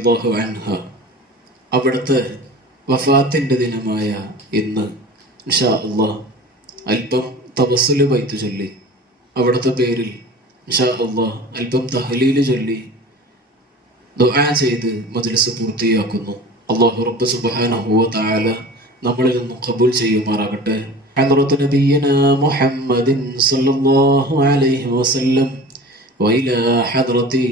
റളിയല്ലാഹു അൻഹ അവിടുത്തെ വഫാത്തിൻ്റെ ദിനമായ ഇന്ന് ഇൻഷാ അല്ലാഹ് അല്പം തവസ്സുല് ബൈത്ത് ചൊല്ലി അവിടുത്തെ പേരിൽ ഇൻഷാ അല്ലാഹ് അല്പം തഹ്ലീല് ചൊല്ലി ദുആ ചെയ്ത് മജ്ലിസ് പൂർത്തിയാക്കുന്നു. അല്ലാഹു റബ്ബ് സുബ്ഹാനഹു വ തആല നമ്മളിൽ നിന്ന് ഖബൂൽ ചെയ്യുമാറാകട്ടെ. ഹദ്റത്ത് നബിയ്യനാ മുഹമ്മദിൻ സല്ലല്ലാഹു അലൈഹി വസല്ലം വഇലാ ഹദ്റത്തി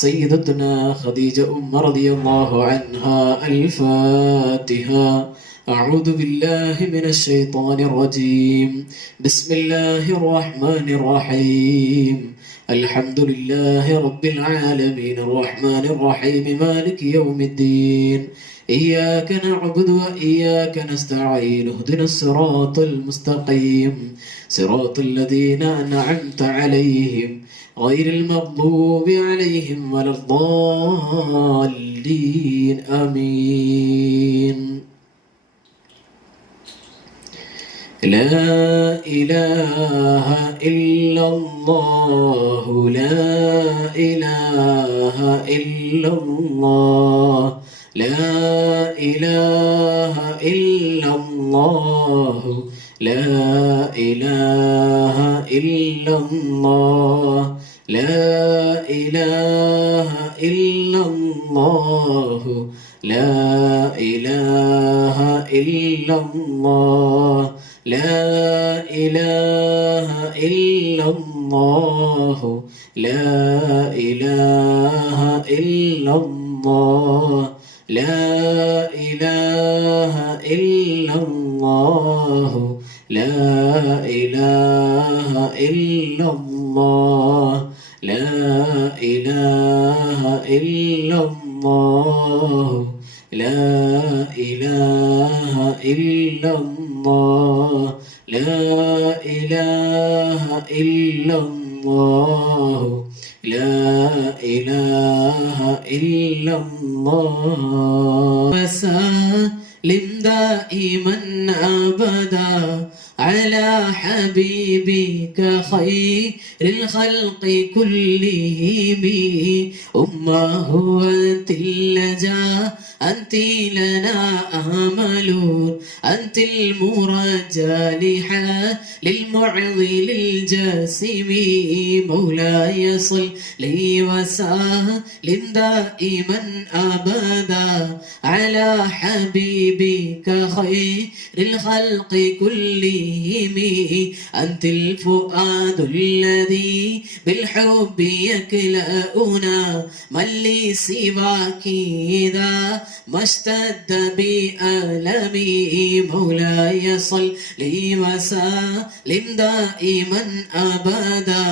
സയ്യിദത്തുനാ ഖദീജ റളിയല്ലാഹു അൻഹാ അൽ-ഫാത്തിഹ. أعوذ بالله من الشيطان الرجيم. بسم الله الرحمن الرحيم. الحمد لله رب العالمين الرحمن الرحيم مالك يوم الدين. إياك نعبد وإياك نستعين اهدنا الصراط المستقيم صراط الذين أنعمت عليهم غير المغضوب عليهم ولا الضالين آمين. لا إله إلا الله لا إله إلا الله لا إله إلا الله لا إله إلا الله لا إله إلا الله لا إله إلا الله لا إله إلا الله لا إله إلا الله لا إله إلا الله لا إله إلا الله لا إله إلا الله لا إله إلا الله لا إله إلا الله لا إله إلا الله. وسلم دائما أبدا على حبيبك خير الخلق كلهم. أمه أنت اللجا أنت لنا آمل أنت المرجى للمعضل الجاسم. مولاي صل وسلم دائما أبدا على حبيبك خير الخلق كلهم. أنت الفؤاد الذي بالحب يكلأنا من لي سواك إذا ما اشتد بألمي. مولاي صل وسلم دائما أبدا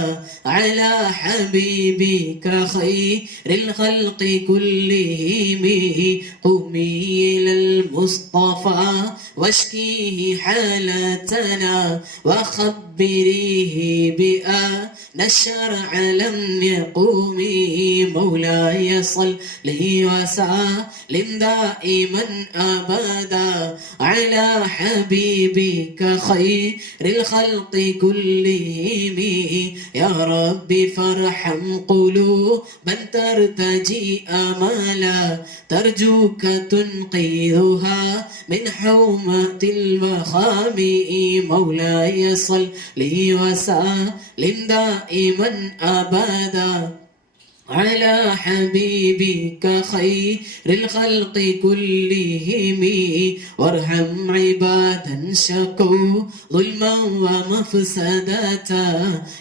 على حبيبك خير الخلق كلهم. قومي إلى المصطفى واشكيه حالتنا وخبريه بأن الشرع لم يقوم. مولاي صل وسلم دائما أبدا على حبيبك خير الخلق كلهم. يا رب فارحم قلوبا ترتجي أملا ترجوك تنقذها من حومة الوخام. مولاي صل وسلم دائما أبدا على حبيبك خير الخلق كلهم. وارحم عبادا شكوا ظلما ومفسدة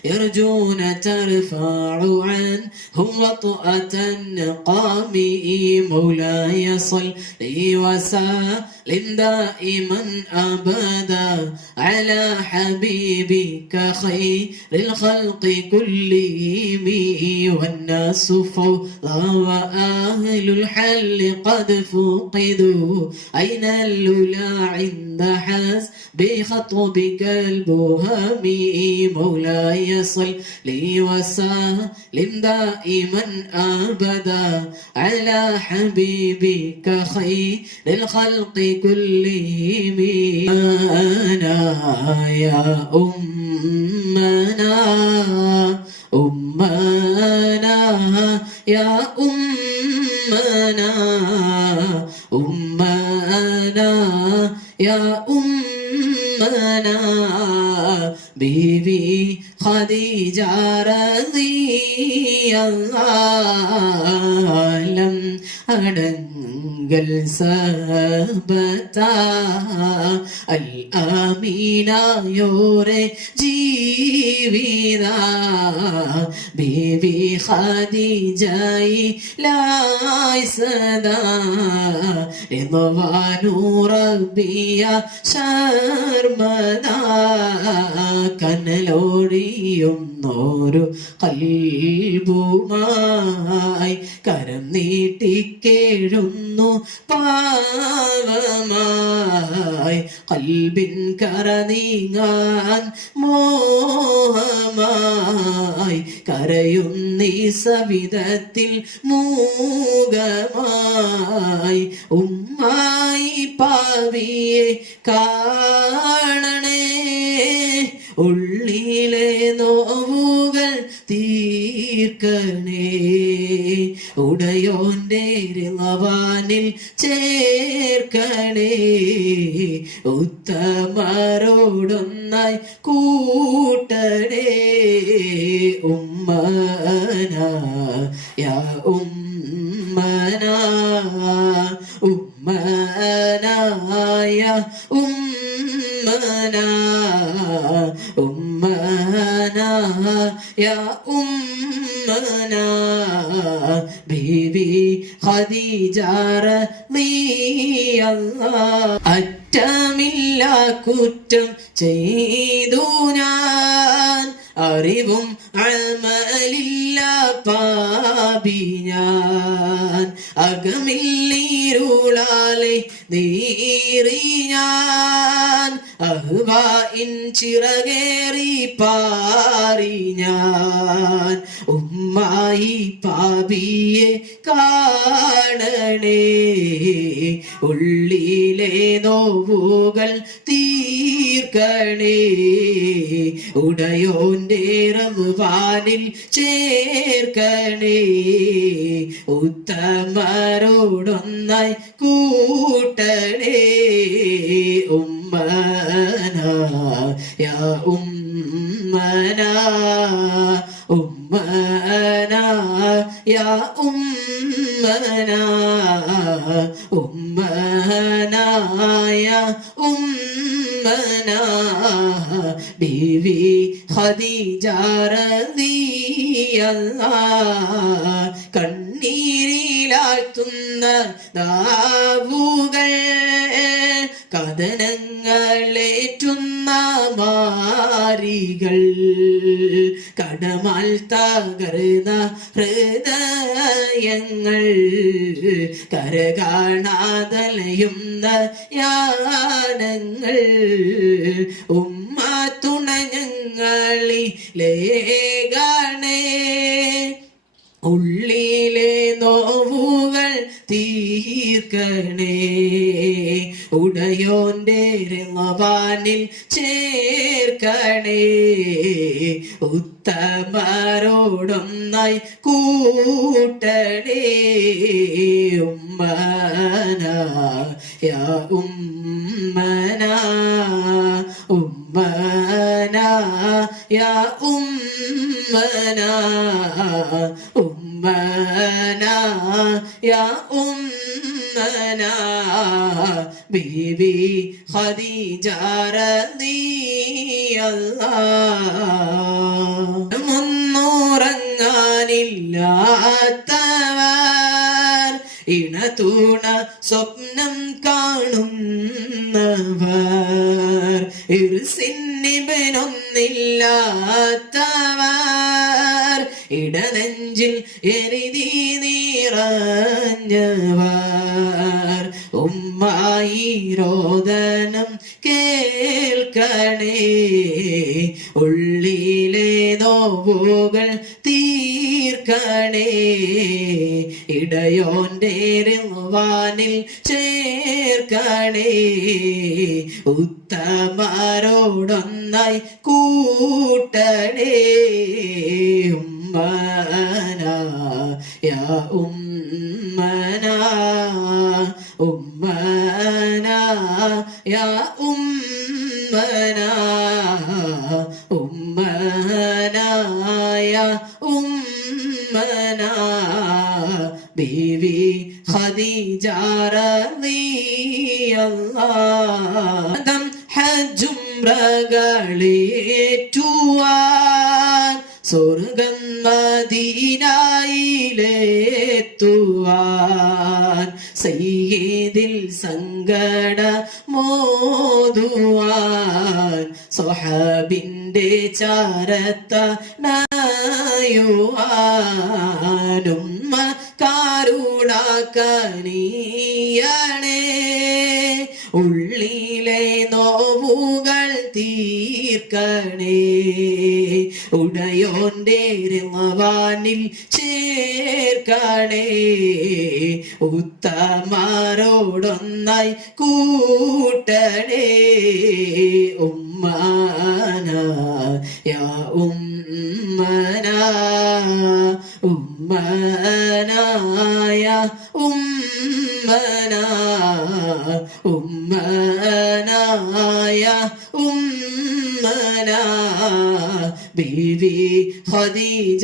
يرجون ترفع عنهم وطأة النقام. مولاي صل وسلم دائما أبدا على حبيبك خير الخلق كلهم. والناس فوضى وأهل الحل قد فقدوا أين اللولا عند حسب خطبك البهم. مولاي صل وسلم دائما أبدا على حبيبك خير الخلق كلهم. أنا يا أمنا أمنا يا أمنا ഉമ്മനാ യാ ഉമ്മനാ ബീവി ഖദീജ റളിയല്ലാഹു അടങ്കൽ സബത അൽ ആമീനായോരെ ജീവിത ബീവി ഖദീജയി ലായ് സദാ റിദ്വാനു റബ്ബിയ ശർമദാ കനലോടിയുന്നോരു കൽബുമായി കരം നീട്ടിക്കേഴുന്നു പാവമായി കൽബിൻ കര നീങ്ങാൻ മോഹമായി കരയുന്നീ സവിധത്തിൽ മൂകമായി ഉമ്മായി പാവിയെ കാണണേ ഉള്ളിലെ നോവുകൾ തീർക്കണേ ഉടയോന്റെ റിളവാനിൽ ചേർക്കണേ ഉത്തമരോടൊന്നായി കൂട്ടണേ ഉമ്മനാ യാ ഉമ്മനാ ഉമ്മനാ യാ ഉമ്മനാ ഉമ്മനാ യാ ഉമ്മനാ ബീവി ഖദീജ റളിയല്ലാഹു അറ്റമില്ല കുറ്റം ചെയ്തു ഞാൻ അറിവും അമലില്ല പാപി ഞാൻ അകമില്ലീരുളാലെ നീറി ഞാൻ അഹ്വാഇൻ ചിറകേറി പാറി ഞാൻ ഉമ്മായി പാപിയെ കാണണേ ഉള്ളിലെ നോവുകൾ തീർക്കണേ ഉടയോന്റെ റദ്വാനിൽ ചേർക്കണേ ഉത്തമരോടൊന്നായി കൂട്ടണേ ഉമ്മനാ യാ ഉമ്മനാ ഉമ്മനാ യാ ഉമ്മനാ ഉമ്മനാ യാ ഉമ്മനാ ബീവി ഖദീജ റളിയല്ലാഹു കണ്ണീരിലാഴ്ത്തുന്ന നാവുകൾ കഥനങ്ങളേറ്റുന്ന മാരികൾ കടമാൽ തകർന്ന ഹൃദയങ്ങൾ കരകാണാതലയുന്ന യാനങ്ങൾ ഉമ്മ തുണഞ്ഞങ്ങളിലേകാണേ ഉള്ളിലെ നോവുകൾ തീർക്കണേ ഉടയോന്റെ റിളവാനിൽ ചേർക്കണേ ഉത്തമരോടൊന്നായി കൂട്ടണേ ഉമ്മനാ യാ ഉമ്മനാ ഉമ്മനാ യാ ഉമ്മനാ ഉമ്മനാ യാ ഉമ്മനാ ബീവി ഖദീജ റളിയല്ലാഹു മുന്നുറങ്ങാനില്ലാത്തവർ ഇണതൂണ സ്വപ്നം കാണുന്നവർ ഇർസിന്നിബനൊന്നില്ലാത്തവർ ഇടനെഞ്ചിൽ എരിതി നിറഞ്ഞവർ ഉമ്മായി രോദനം കേൾക്കണേ ഉള്ളിലെ നോവുകൾ തീർക്കണേ ഇടയോന്റെ റിളവാനിൽ ചേർക്കണേ ഉത്തമരോടൊന്നായി കൂട്ടണേ ഉമ്മനാ യാ ഉമ്മനാ أمنا أمنا يا أمنا أمنا يا أمنا بيبي خديجة رضي الله ഹജ്ജും റകളേറ്റുവാൻ സ്വർഗം മദീനയിലെത്തുവാൻ സയ്യിദിൽ സങ്കട മോതുവാൻ സ്വഹാബിന്റെ ചാരത്തണയുവാനും കരുണാകനിയണേ ഉള്ളിലെ നോവുകൾ തീർക്കണേ ഉടയോന്റെ റിളവാനിൽ ചേർക്കണേ ഉത്തമരോടൊന്നായി കൂട്ടണേ ഉമ്മന യാ ഉമ്മന ഉമ്മന യാ ഉമ്മന ഉമ്മന യാ ഉമ്മന ബീവി ഖദീജ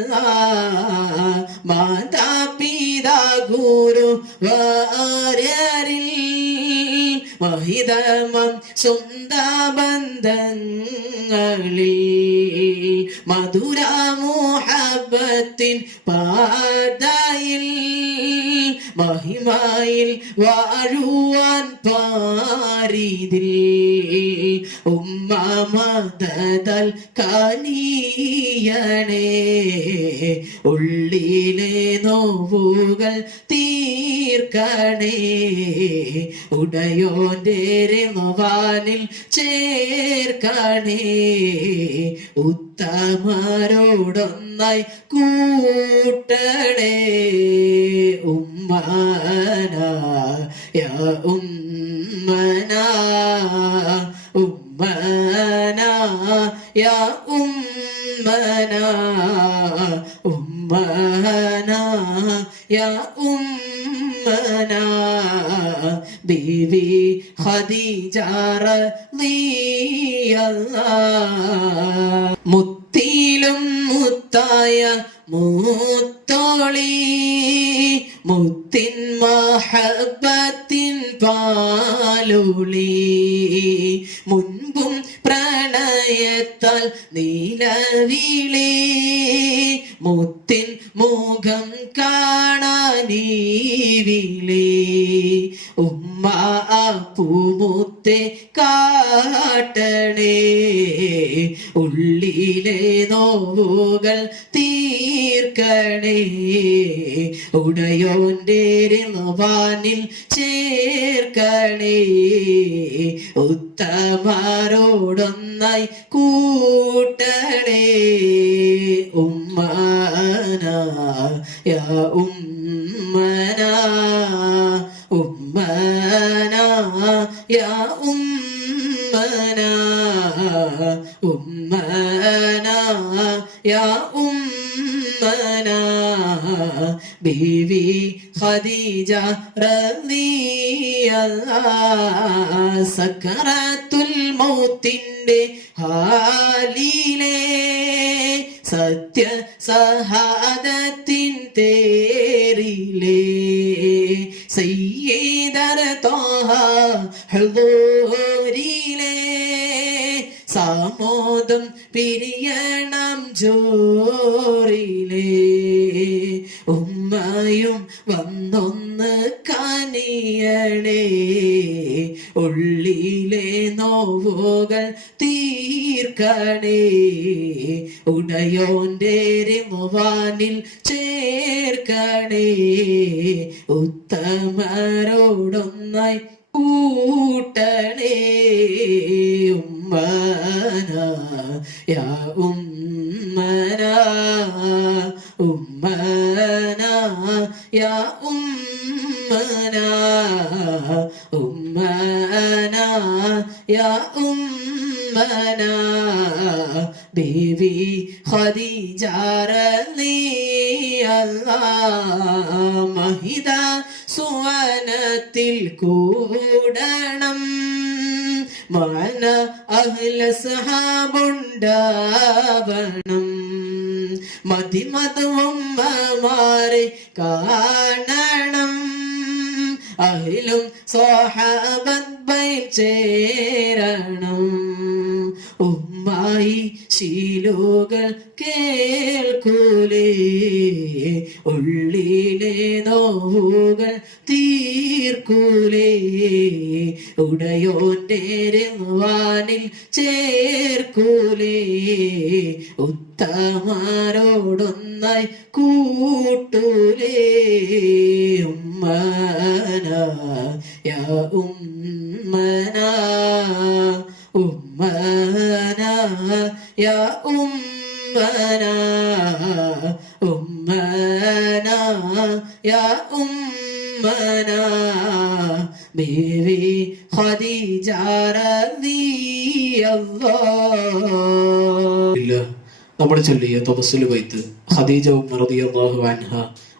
റളിയല്ലാഹ് മാതാപിതാ ഗുരു വാര്യരിൽ മഹിതമം സ്വന്ത ബന്ധങ്ങളിൽ മധുര മുഹബ്ബത്തിൻ പാതയിൽ മഹിമയിൽ വാഴുവാൻ പാരിതിൽ ഉമ്മ മദദൽ കനിയണേ ഉള്ളിലെ നോവുകൾ തീർക്കണേ ഉടയോന്റെ റിളവാനിൽ ചേർക്കണേ ഉത്തമരോടൊന്നായി കൂട്ടണേ ഉമ്മന യാ ഉമ്മന ഉമ്മന യാ ഉമ്മന ഉമ്മന യാ ഉമ്മന ബീവി ഖദീജ റളിയല്ലാഹ് മുത്തിലും മുത്തായ മൂത്തോളി മുത്തിൻ മഹബ്ബത്തിൻ പാലുളി മുൻപും പ്രണയത്താൽ നീലവിളി മുത്തിൻ മുഖം കാണാനീവിളി ഉമ്മ പൂമുത്തെ കാട്ടണേ ഉള്ളിലെ നോവുകൾ തീർക്കണേ ഉടയോന്റെ റിളവാനിൽ ചേർക്കണേ ഉത്തമരോടൊന്നായി കൂട്ടണേ ഉമ്മന യാ ഉമ്മന ഉമ്മന യാ ഉമ്മന ഉമ്മന യാ ഉമ്മന ബീവി ഖദീജ റളിയല്ലാഹ് സക്കറാത്തുൽ മൗത്തിന്റെ ഹാലിലെ സത്യ സഹാദത്തിൻ തേരിലെ സയ്യിദർ ത്വാഹ ഹുദൂരിലെ സാമോദം പിരിയണം ജോറിലെ ഉമ്മയും വന്നൊന്ന് കനിയണേ ഉള്ളിലെ നോവുകൾ തീർക്കണേ ഉടയോന്റെ റിളവാനിൽ ചേർക്കണേ ഉത്തമരോടൊന്നായി കൂട്ടണേ ഉമ്മന യാ ഉമ്മന ഉമ്മന യാ ഉമ്മന ഉമ്മന യാ ഉമ്മന ബീവി ഖദീജ റളിയല്ലാഹ് മഹിത സുവനത്തിൽ കൂടണം മന അഹ്ല സഹാബുണ്ടാവണം മതിമതുമ്മമാരെ കാണണം അഹ്ലും സ്വഹാബത്ത് ചേരണം ഉമ്മായി ശീലുകൾ കേൾക്കൂലേ ഉള്ളിലെ നോവുകൾ തീർക്കൂലേ ഉടയോന്റെ വാനിൽ ചേർക്കൂലേ ഉത്തമാരോടൊന്നായി കൂട്ടൂലേ ഉമ്മന യാ ഉമ്മന ഉമ്മന യാ ഉമ്മന ഉമ്മന യാ ഉമ്മന ബീവി ഖദീജ റളിയല്ലാഹു നമ്മൾ ചൊല്ലിയ തവസ്സുൽ ബൈത്ത് ഖദീജ ഉമ്മ റളിയല്ലാഹു അൻഹ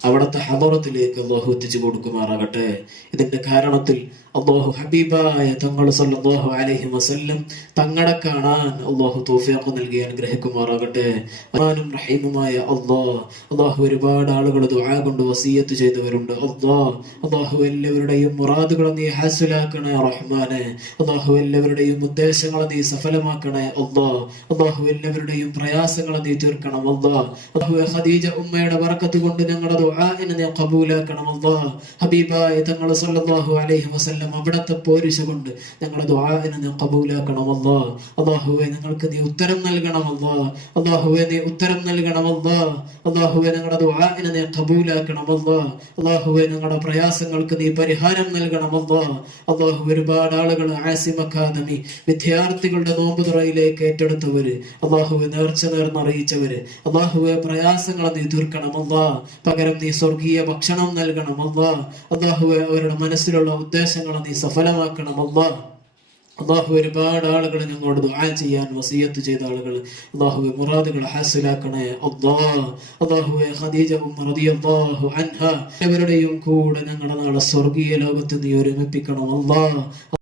അവിടുത്തെ ഹദറത്തിലേക്ക് അള്ളാഹു എത്തിച്ചു കൊടുക്കുമാറാകട്ടെ. ഇതിന്റെ കാരണത്തിൽ അള്ളാഹു ഹബീബായ തങ്ങൾ സല്ലല്ലാഹു അലൈഹി വസല്ലം തങ്ങളെ കാണാൻ അള്ളാഹു തൗഫീഖ് നൽകി അനുഗ്രഹിക്കുമാറാകട്ടെ. റഹ്മാനും റഹീമുമായ അള്ളാഹു ഒരുപാട് ആളുകൾ ദുആ കൊണ്ട് വസിയത്ത് ചെയ്തവരുണ്ട്. അള്ളാഹു എല്ലാവരുടെയും മുറാദുകളെ നീ ഹാസിലാക്കണേ റഹ്മാനെ. അള്ളാഹു എല്ലാവരുടെയും ഉദ്ദേശങ്ങളെ നീ സഫലമാക്കണേ അള്ളാഹു എല്ലാവരുടെയും പ്രയാസങ്ങളെ നീ തീർക്കണം അള്ളാഹു ഖദീജ ഉമ്മയുടെ ബറക്കത്ത് കൊണ്ട് ഞങ്ങളുടെ ദുആഇനെ നീ ഖബൂലാക്കണം ഹബീബായ തങ്ങൾ സല്ലല്ലാഹു അലൈഹി വസല്ലം അവിടുത്തെ പോരിശ കൊണ്ട് ഞങ്ങളുടെ ദുആഇനെ നീ ഖബൂലാക്കണം അല്ലാഹുവേ ഞങ്ങൾക്ക് നീ ഉത്തരം നൽകണം അല്ലാഹുവേ നീ ഉത്തരം നൽകണം അല്ലാഹുവേ ഞങ്ങളുടെ ദുആഇനെ നീ ഖബൂലാക്കണം അല്ലാഹുവേ ഞങ്ങളുടെ പ്രയാസങ്ങൾക്ക് നീ പരിഹാരം നൽകണം അല്ലാഹു ഒരുപാട് ആളുകൾ ആസിം അക്കാദമി വിദ്യാർത്ഥികളുടെ നോമ്പ് തുറയിലേക്ക് ഏറ്റെടുത്തവര് അല്ലാഹുവേ നേർച്ച നേർന്നറിയിച്ചവര് അല്ലാഹുവേ പ്രയാസങ്ങളെ നീ തീർക്കണം പകരം നീ സ്വർഗീയ ഭക്ഷണം നൽകണം അല്ലാഹുവേ അവരുടെ മനസ്സിലുള്ള ഉദ്ദേശങ്ങളെ നീ സഫലമാക്കണം അള്ളാഹു ഒരുപാട് ആളുകൾ ഞങ്ങളോട് ദുആ ചെയ്യാൻ വസിയത്ത് ചെയ്ത ആളുകൾ അള്ളാഹുവെ മുറാദുകൾ ഹാസിലാക്കണേ അള്ളാഹുവെ ഖദീജ ഉമ്മ റളിയല്ലാഹു അൻഹ അവരുടെയും കൂടെ ഞങ്ങളുടെ നാളെ സ്വർഗീയ ലോകത്ത് നീ ഒരുമിപ്പിക്കണം